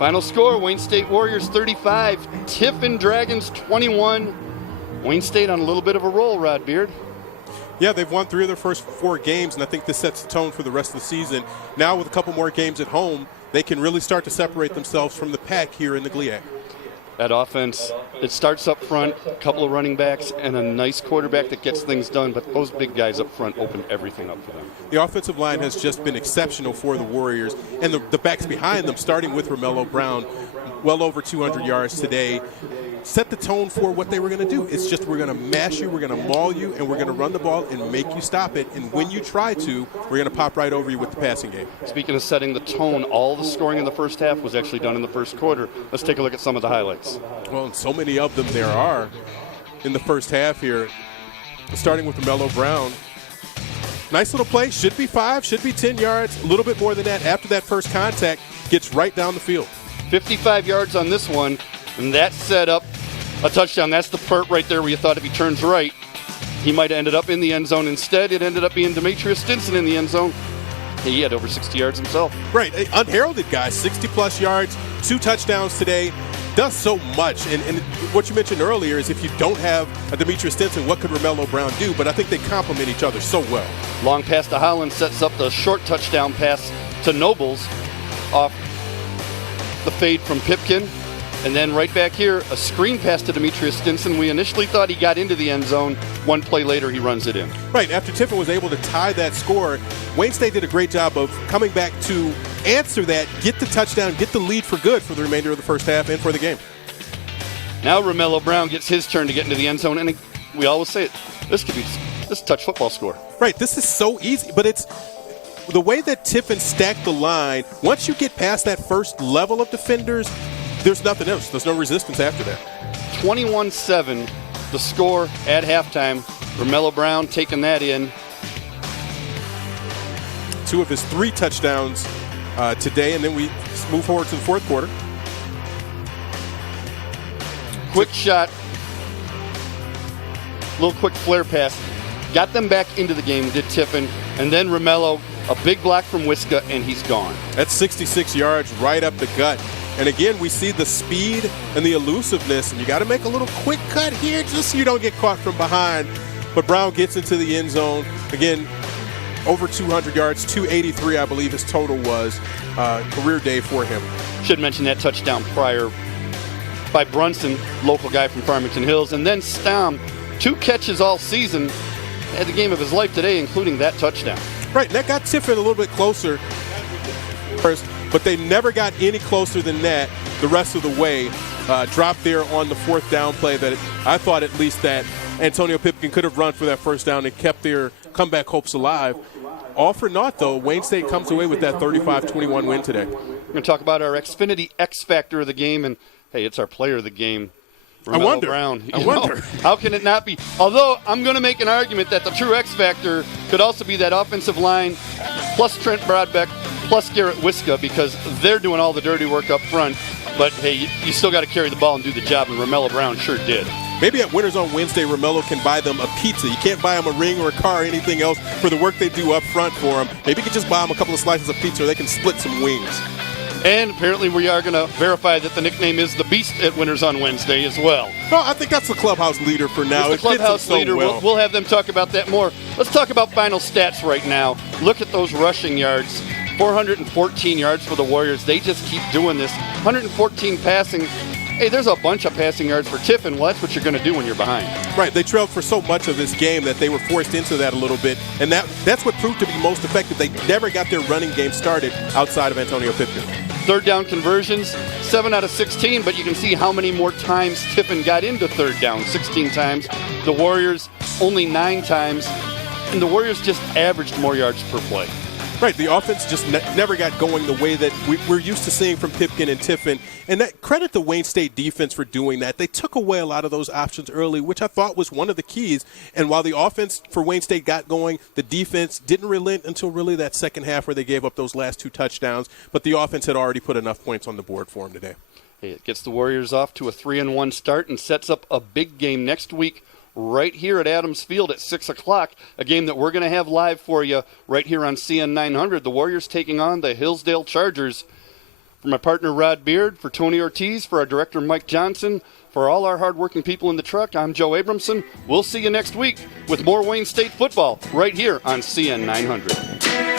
Final score, Wayne State Warriors 35, Tiffin Dragons 21. Wayne State on a little bit of a roll, Rod Beard. Yeah, they've won 3 of their first 4 games, and I think this sets the tone for the rest of the season. Now with a couple more games at home, they can really start to separate themselves from the pack here in the GLIAC. That offense, it starts up front, a couple of running backs, and a nice quarterback that gets things done, but those big guys up front open everything up for them. The offensive line has just been exceptional for the Warriors, and the backs behind them, starting with Romello Brown, well over 200 yards today, set the tone for what they were going to do. It's just we're going to mash you, we're going to maul you, and we're going to run the ball and make you stop it. And when you try to, we're going to pop right over you with the passing game. Speaking of setting the tone, all the scoring in the first half was actually done in the first quarter. Let's take a look at some of the highlights. Well, and so many of them there are in the first half here. Starting with Romello Brown. Nice little play. Should be 5, should be 10 yards. A little bit more than that after that first contact. Gets right down the field. 55 yards on this one, and that set up a touchdown. That's the part right there where you thought if he turns right, he might have ended up in the end zone. Instead, it ended up being Demetrius Stinson in the end zone. He had over 60 yards himself. Right, an unheralded guy, 60-plus yards, 2 touchdowns today. Does so much. And what you mentioned earlier is if you don't have a Demetrius Stinson, what could Romello Brown do? But I think they complement each other so well. Long pass to Holland sets up the short touchdown pass to Nobles off the fade from Pipkin. And then right back here, a screen pass to Demetrius Stinson. We initially thought he got into the end zone. One play later, he runs it in. Right, after Tiffin was able to tie that score, Wayne State did a great job of coming back to answer that, get the touchdown, get the lead for good for the remainder of the first half and for the game. Now Romello Brown gets his turn to get into the end zone, and we always say it, this is a touch football score. Right, this is so easy, but it's the way that Tiffin stacked the line. Once you get past that first level of defenders, there's nothing else. There's no resistance after that. 21-7, the score at halftime. Romello Brown taking that in. 2 of his 3 touchdowns today, and then we move forward to the fourth quarter. Quick shot, little quick flare pass. Got them back into the game, did Tiffin, and then Romello, a big block from Wiska, and he's gone. That's 66 yards right up the gut. And again, we see the speed and the elusiveness, and you got to make a little quick cut here just so you don't get caught from behind. But Brown gets into the end zone. Again, over 200 yards, 283, I believe his total was. Career day for him. Should mention that touchdown prior by Brunson, local guy from Farmington Hills, and then Stam, 2 catches all season, had the game of his life today, including that touchdown. Right, and that got Tiffin a little bit closer, but they never got any closer than that the rest of the way. Dropped there on the 4th down play that I thought at least that Antonio Pipkin could have run for that first down and kept their comeback hopes alive. All for naught, though. Wayne State comes away with that 35-21 win today. We're going to talk about our Xfinity X Factor of the game, and, hey, it's our player of the game, Romello I wonder. Brown. I wonder. How can it not be? Although I'm going to make an argument that the true X Factor could also be that offensive line plus Trent Broadbeck plus Garrett Wiska, because they're doing all the dirty work up front. But, hey, you still got to carry the ball and do the job, and Romello Brown sure did. Maybe at Winners on Wednesday, Romello can buy them a pizza. You can't buy them a ring or a car or anything else for the work they do up front for them. Maybe you can just buy them a couple of slices of pizza, or they can split some wings. And apparently we are going to verify that the nickname is the Beast at Winners on Wednesday as well. No, I think that's the clubhouse leader for now. It's the clubhouse leader. Well. We'll have them talk about that more. Let's talk about final stats right now. Look at those rushing yards. 414 yards for the Warriors. They just keep doing this. 114 passing. Hey, there's a bunch of passing yards for Tiffin. Well, that's what you're going to do when you're behind. Right. They trailed for so much of this game that they were forced into that a little bit. And that's what proved to be most effective. They never got their running game started outside of Antonio Pipkin. Third down conversions, 7 out of 16, but you can see how many more times Tiffin got into third down, 16 times. The Warriors only 9 times, and the Warriors just averaged more yards per play. Right, the offense just never got going the way that we're used to seeing from Pipkin and Tiffin. And that credit the Wayne State defense for doing that. They took away a lot of those options early, which I thought was one of the keys. And while the offense for Wayne State got going, the defense didn't relent until really that second half where they gave up those last 2 touchdowns. But the offense had already put enough points on the board for them today. It gets the Warriors off to a 3-1 start and sets up a big game next week right here at Adams Field at 6 o'clock, a game that we're going to have live for you right here on CN 900. The Warriors taking on the Hillsdale Chargers. For my partner Rod Beard, for Tony Ortiz, for our director Mike Johnson, for all our hardworking people in the truck, I'm Joe Abramson. We'll see you next week with more Wayne State football right here on CN 900.